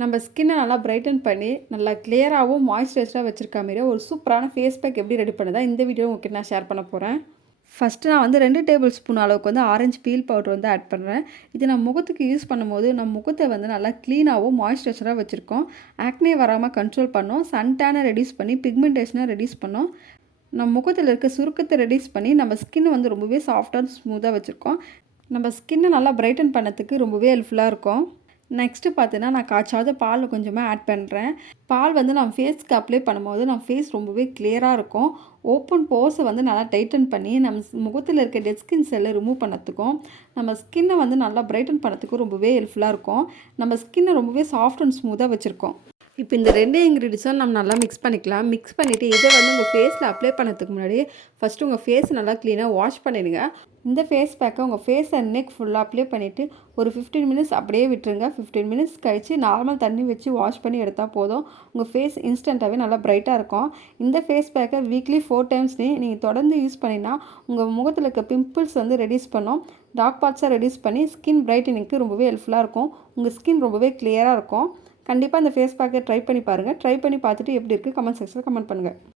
நம்ம ஸ்கின்னை நல்லா பிரைட்டன் பண்ணி நல்லா கிளியராகவும் மாய்ஸ்சரைஸ்டாக வச்சுருக்க மாரி ஒரு சூப்பரான ஃபேஸ் பேக் எப்படி ரெடி பண்ணுறதா இந்த வீடியோ உங்களுக்கு நான் ஷேர் பண்ண போகிறேன். ஃபஸ்ட்டு நான் வந்து 2 டேபிள் ஸ்பூன் அளவுக்கு வந்து ஆரஞ்சு பீல் பவுடர் வந்து ஆட் பண்ணுறேன். இது நம்ம முகத்துக்கு யூஸ் பண்ணும்போது நம்ம முகத்தை வந்து நல்லா க்ளீனாகவும் மாய்ஸ்சரைஸராக வச்சுருக்கோம். ஆக்னே வராமல் கண்ட்ரோல் பண்ணோம், சன்டேனை ரெடியூஸ் பண்ணி பிக்மெண்டேஷனை ரெடியூஸ் பண்ணோம், நம்ம முகத்தில் இருக்க சுருக்கத்தை ரெடியூஸ் பண்ணி நம்ம ஸ்கின் வந்து ரொம்பவே சாஃப்டாக ஸ்மூத்தாக வச்சுருக்கோம். நம்ம ஸ்கின்னை நல்லா பிரைட்டன் பண்ணதுக்கு ரொம்பவே ஹெல்ப்ஃபுல்லாக இருக்கும். நெக்ஸ்ட்டு பார்த்தீங்கன்னா நான் காய்ச்சாத பால் கொஞ்சமாக ஆட் பண்ணுறேன். பால் வந்து நம்ம ஃபேஸ்க்கு அப்ளை பண்ணும்போது நம்ம ஃபேஸ் ரொம்பவே கிளியராக இருக்கும். ஓப்பன் போர்ஸை வந்து நல்லா டைட்டன் பண்ணி நம்ம முகத்தில் இருக்க டெட் ஸ்கின் செல்லை ரிமூவ் பண்ணத்துக்கும் நம்ம ஸ்கின்னை வந்து நல்லா பிரைட்டன் பண்ணத்துக்கும் ரொம்பவே ஹெல்ப்ஃபுல்லாக இருக்கும். நம்ம ஸ்கின்னை ரொம்பவே சாஃப்ட் அண்ட் ஸ்மூத்தாக வச்சுருக்கோம். இப்போ இந்த 2 இன்க்ரீடியன்ஸும் நம்ம நல்லா மிக்ஸ் பண்ணிக்கலாம். மிக்ஸ் பண்ணிவிட்டு இதை வந்து உங்கள் ஃபேஸில் அப்ளை பண்ணதுக்கு முன்னாடி ஃபஸ்ட்டு உங்கள் ஃபேஸ் நல்லா க்ளீனாக வாஷ் பண்ணிடுங்க. இந்த ஃபேஸ் பேக்கை உங்கள் ஃபேஸ் அண்ட் நெக் ஃபுல்லாக அப்ளை பண்ணிவிட்டு ஒரு 15 மினிட்ஸ் அப்படியே விட்டுருங்க. 15 மினிட்ஸ் கழித்து நார்மல் தண்ணி வச்சு வாஷ் பண்ணி எடுத்தால் போதும். உங்கள் ஃபேஸ் இன்ஸ்டண்ட்டாகவே நல்லா பிரைட்டாக இருக்கும். இந்த ஃபேஸ் பேக்கை வீக்லி 4 டைம்ஸ் நீங்கள் தொடர்ந்து யூஸ் பண்ணினா உங்கள் முகத்தில் இருக்க பிம்பிள்ஸ் வந்து ரெடியூஸ் பண்ணும், டார்க் பார்ட்ஸை ரெடியூஸ் பண்ணி ஸ்கின் பிரைட்டனிங்க்கு ரொம்பவே ஹெல்ப்ஃபுல்லாக இருக்கும். உங்கள் ஸ்கின் ரொம்பவே கிளியராக இருக்கும். கண்டிப்பாக இந்த ஃபேஸ் பேக்கை ட்ரை பண்ணி பாருங்கள். ட்ரை பண்ணி பார்த்துட்டு எப்படி இருக்குது கமெண்ட் செக்ஷனில் கமெண்ட் பண்ணுங்கள்.